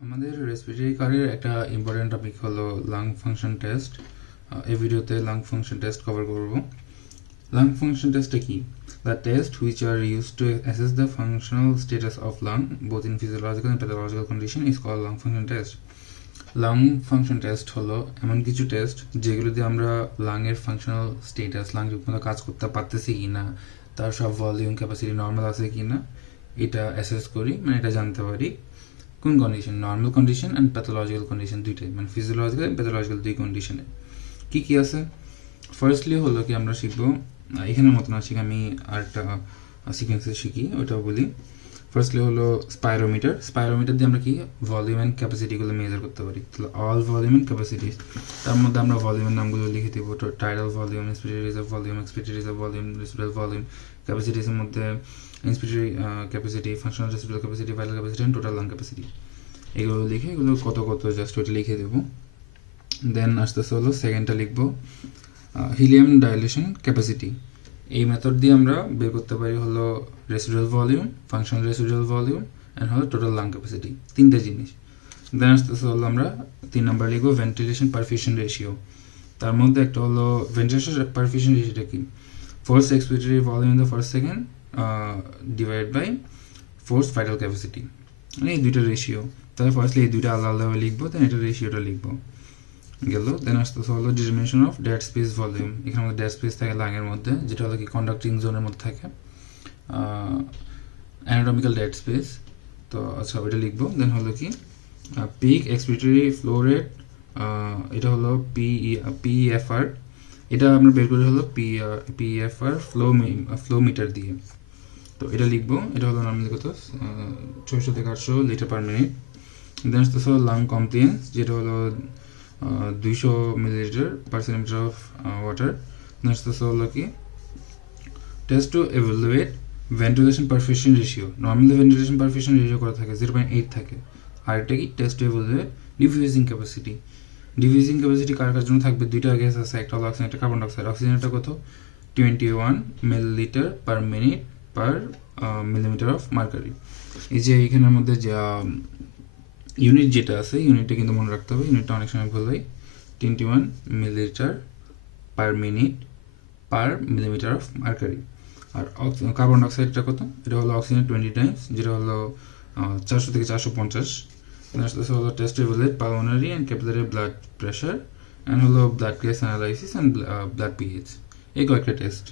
আমাদের রেসপিরেটরি কারের একটা ইম্পর্টেন্ট টপিক হলো লাং ফাংশন টেস্ট। এই ভিডিওতে লাং ফাংশন টেস্ট কভার করব। লাং ফাংশন টেস্টটা কি? The test which are use to assess the functional status of lung both in physiological and pathological condition is called lung function test. Lung function test হলো এমন কিছু test যেগুলো দিয়ে আমরা লাংয়ের functional status, lung ঠিকমতো কাজ করতে পারতেছি কি না, তার সব ভলিউম ক্যাপাসিটি নর্মাল আছে কি না, এটা অ্যাসেস করি, মানে এটা জানতে পারি কোন condition, normal condition and pathological condition দুইটাই, মানে ফিজিওলজিক্যাল অ্যান্ড প্যাথোলজিক্যাল দুই কন্ডিশনে কী কী আছে। ফার্স্টলি হলো কি আমরা শিখবো, এখানের মতো না শিখি, আমি আরেকটা সিকোয়েন্সে শিখি, ওইটাও বলি। ফার্স্টলি হলো স্পাইরোমিটার। স্পাইরোমিটার দিয়ে আমরা কি ভলিউম অ্যান্ড ক্যাপাসিটিগুলো মেজার করতে পারি। তাহলে অল ভলিউম অ্যান্ড ক্যাপাসিটি, তার মধ্যে আমরা ভলিউমের নামগুলো লিখে দেবো। তো tidal volume, inspiratory reserve volume, expiratory reserve volume, residual volume. ক্যাপাসিটিসের মধ্যে inspiratory capacity, functional residual capacity, vital capacity and total lung capacity. এগুলো লিখে এগুলো কত কত জাস্ট ওইটা লিখে দেবো। দেন আস্তে আস্তে হলো সেকেন্ডটা লিখবো হিলিয়াম ডাইলেশন ক্যাপাসিটি। এই মেথড দিয়ে আমরা বের করতে পারি হলো residual volume, functional residual volume and হলো টোটাল লাং ক্যাপাসিটি, তিনটে জিনিস। দেন আস্তে আস্তে হলো আমরা 3 নাম্বার লিখবো ভেন্টিলেশন পারফিউশন রেশিও। তার মধ্যে একটা হলো ভেন্টিলেশন পারফিউশন রেশিওটা কি, force expiratory volume in the first second divide by force vital capacity, মানে এই দুইটা রেশিও। তাহলে ফার্স্টলি এই দুইটা আলাদা আলাদাভাবে লিখবো, দেন এটা রেশিওটা লিখবো গেল। দেন আসতে হলো determination of dead space volume. এখানে আমাদের ডেড স্পেস থাকে লাংয়ের মধ্যে, যেটা হলো কি কন্ডাক্টিং জোনের মধ্যে থাকে, অ্যানাটমিক্যাল ডেড স্পেস। তো আচ্ছা ওইটা লিখবো। দেন হলো কি পিক এক্সপিরেটরি ফ্লো রেট, এটা হলো পিএফআর। এটা আমরা বের করি হলো পিএফআর ফ্লো মিটার দিয়ে। তো এটা লিখবো, এটা হলো নর্মালি কত 600 থেকে 800 লিটার পার মিনিট। দেন আসতে হলো লাং কমপ্লিয়েন্স, যেটা হলো 200 millilitre per centimetre of water. Next হলো কি test to evaluate ventilation perfusion ratio. Normally ventilation perfusion ratio করা থাকে 0.8 থাকে। আর এটা কি test to evaluate diffusing capacity. Diffusing capacity কার কার জন্য থাকবে, দুইটা গ্যাস আছে, একটা হলো অক্সিজেন, একটা কার্বন ডাইঅক্সাইড। অক্সিজেনটা কত 21 millilitre per minute per millimetre of mercury. এই যে এখানের মধ্যে যা ইউনিট যেটা আছে, ইউনিটটা কিন্তু মনে রাখতে হবে, ইউনিটটা অনেক সময় ভুল হয়। 21 millilitre per minute per millimetre of mercury. আর কার্বন ডাইঅক্সাইডটা কত, এটা হলো অক্সিজেন 20 টাইমস, যেটা হলো 400 থেকে 450। হলো test evaluate pulmonary and capillary blood pressure and হলো blood gas analysis and blood pH. এই কয়েকটা টেস্ট।